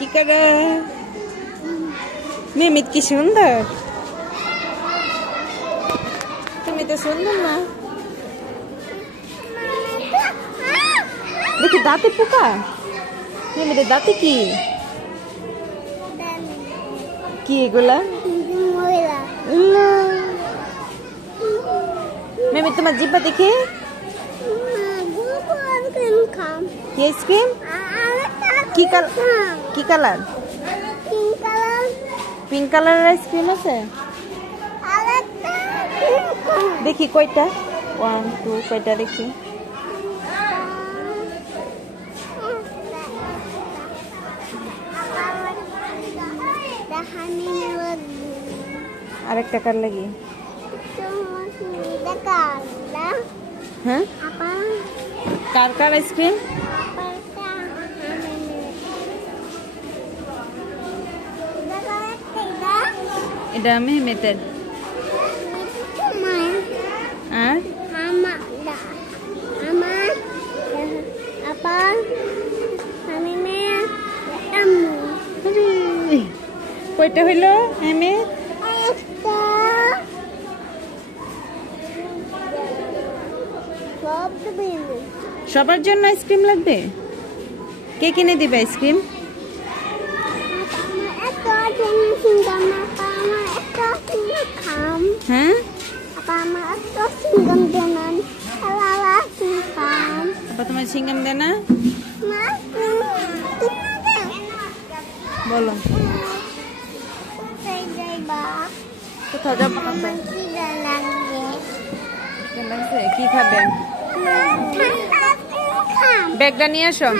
কি করে মিমিত কি সুন্দর, তুমি তো সুন্দর না। দেখি দাঁতে পোকা, মিমিদের দাঁতে কি কি এগুলা? মিমি তোমার জিব্বা দেখি কি আইসক্রিম, কি কালার? পিঙ্ক কালারের আইসক্রিম আছে। দেখি কয়টা, 1 2 কয়টা দেখি। আরেকটা কার লাগি? হ্যাঁ কার কার আইসক্রিম? এটা মেহমেতের। আর কয়টা হইল মেহমেত? সবার জন্য আইসক্রিম লাগবে? কে কিনে দিবে আইসক্রিম? হ্যাঁ তোমার সিঙ্গাম দে না, বলো কোথাও যাবো না? কি খাবে? ব্যাগটা নিয়ে আসো।